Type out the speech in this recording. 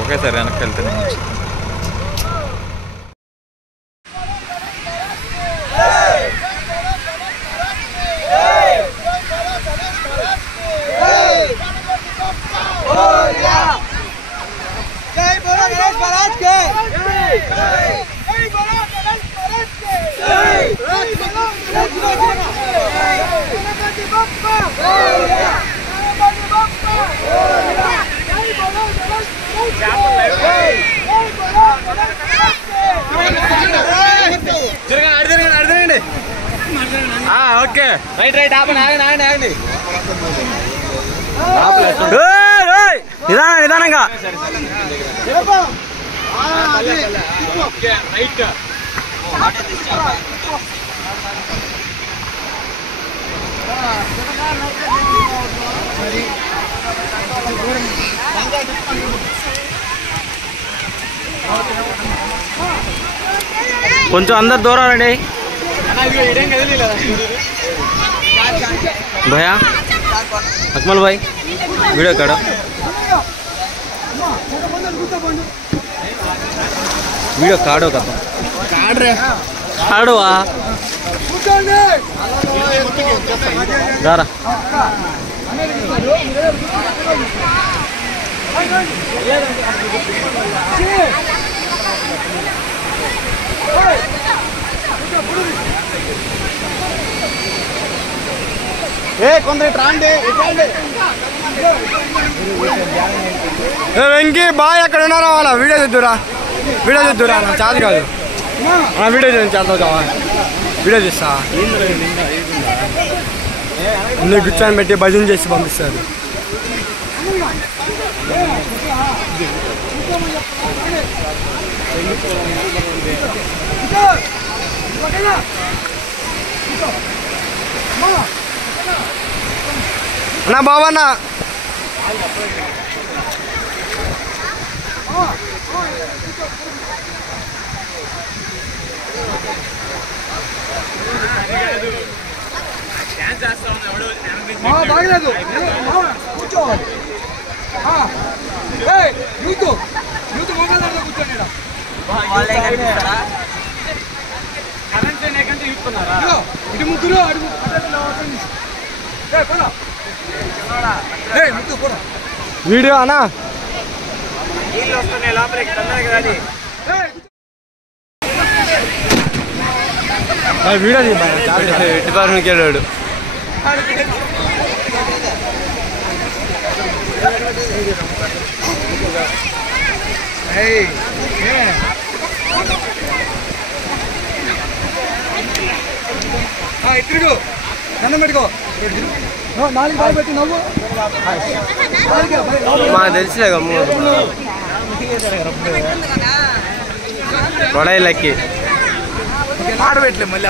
ఒకేసారి వెనక్కి వెళ్తేనే మంచిది. ఓకే రైట్ రైట్ ఆపండి ఆగండి ఆగండి ఆగండి నిదానంగా కొంచెం అందరు దూరం రండి भैया अकमल भाई वीडियो काड़ो वीडियो काड़ो का काड़ो दारा వెంకీ బాయ్ అక్కడ ఉన్నారా వాళ్ళ వీడియో చూద్దురా నా చాలు కాదు వీడియో చేద్దాం కావాలి వీడియో చేస్తా అన్నీ కూర్చొని పెట్టి భజన చేసి పంపిస్తారు. అన్నా బాబన్నా బాగలేదు కూర్చోవాలి యూత్ మొబైల్ కూర్చోండి ఇటు ముగ్గురు వీడియో అన్నా వీడియో డిపార్ట్మెంట్కి వెళ్ళాడు. ఇటు దండం పెట్టుకో మా తెలిసిలే కొడాయిలకి ఆడబెట్టలే మళ్ళీ